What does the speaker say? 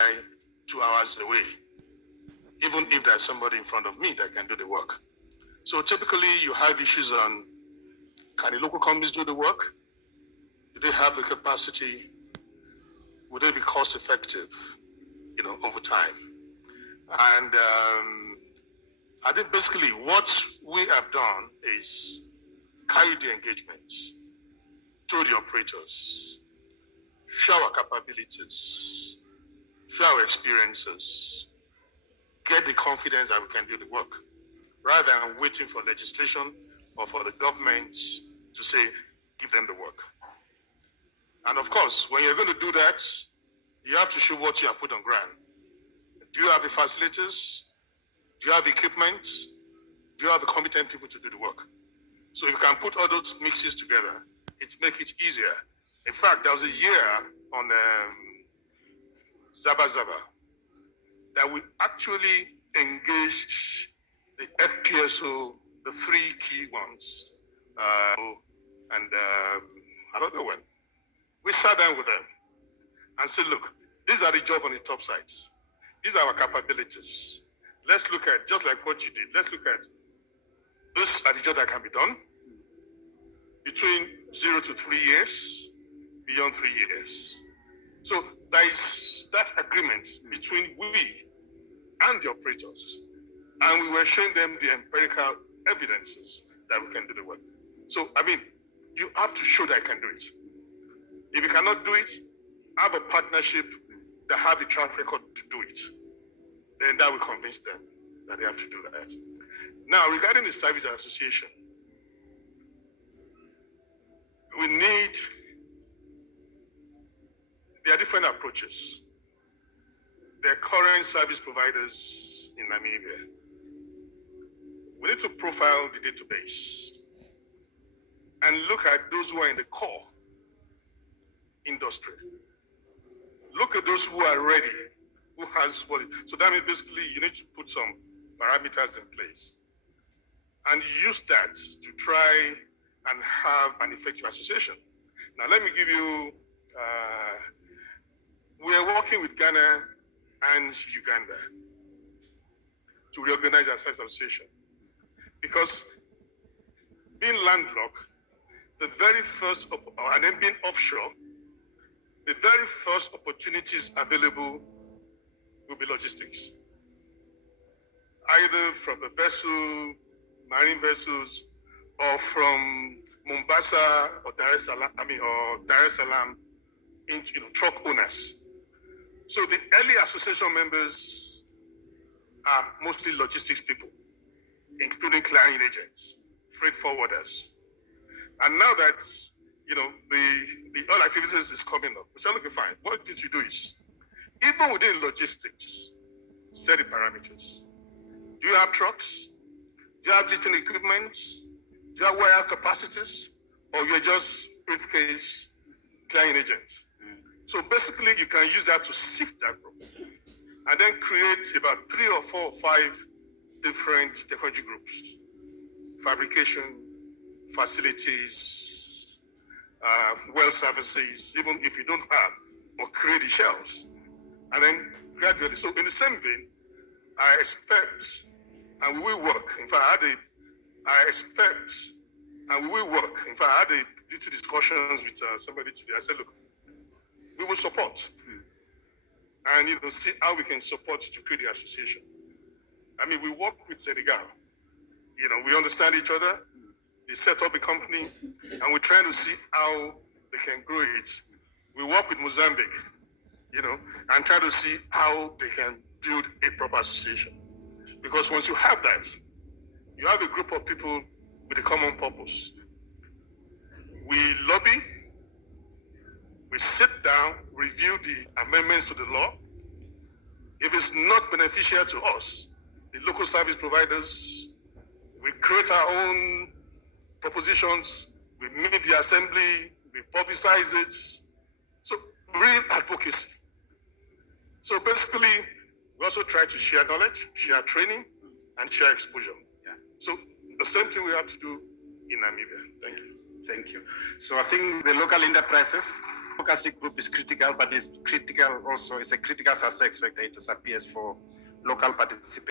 2 hours away, even if there's somebody in front of me that can do the work. So typically you have issues on, can the local companies do the work? Do they have the capacity? Would they be cost effective, over time? And I think basically what we have done is carry the engagement to the operators, show our capabilities, show our experiences, get the confidence that we can do the work, rather than waiting for legislation or for the government to say, give them the work. And of course, when you're going to do that, you have to show what you have put on ground. Do you have the facilities? Do you have equipment? Do you have the competent people to do the work? So if you can put all those mixes together, it makes it easier. In fact, there was a year on Zaba Zaba that we actually engaged the FPSO, the three key ones, and I don't know when. We sat down with them and said, look, these are the job on the top sides. These are our capabilities. Let's look at, just like what you did, let's look at this are the job that can be done between 0 to 3 years, beyond 3 years. So there is that agreement between we and the operators. And we were showing them the empirical evidences that we can do the work. So, you have to show that I can do it. If you cannot do it, have a partnership that have a track record to do it. Then that will convince them that they have to do that. Now, regarding the service association, there are different approaches. There are current service providers in Namibia. We need to profile the database and look at those who are in the core industry. Look at those who are ready, who has what. So that means basically you need to put some parameters in place and use that to try and have an effective association. Now let me give you, we are working with Ghana and Uganda to reorganize our service association, because being landlocked, the very first, and then being offshore, the very first opportunities available will be logistics. Either from the vessel, marine vessels, or from Mombasa or Dar es Salaam, into truck owners. So the early association members are mostly logistics people, including client agents, freight forwarders. And now that the oil activities is coming up, we say, okay, fine. What did you do is, even within logistics, set the parameters. Do you have trucks? Do you have lifting equipment? Do you have warehouse capacities? Or you're just briefcase client agents? So basically, you can use that to sift that group and then create about 3 or 4 or 5 different technology groups. Fabrication, facilities, well services, even if you don't have, or create the shells. And then gradually, so in the same vein, I expect, and we will work. In fact, I expect, and we will work. In fact, I had a little discussions with somebody today. I said, look, we will support and see how we can support to create the association. We work with Senegal. We understand each other. They set up a company, and we're trying to see how they can grow it. We work with Mozambique, and try to see how they can build a proper association. Because once you have that, you have a group of people with a common purpose. We lobby, we sit down, review the amendments to the law. If it's not beneficial to us, the local service providers, we create our own propositions, we meet the assembly, we publicize it. So real advocacy. So basically, we also try to share knowledge, share training, and share exposure. Yeah. So the same thing we have to do in Namibia. Thank you. Thank you. So I think the local enterprises Advocacy group is critical, but it's critical also, it's a critical success factor, it appears, for local participation.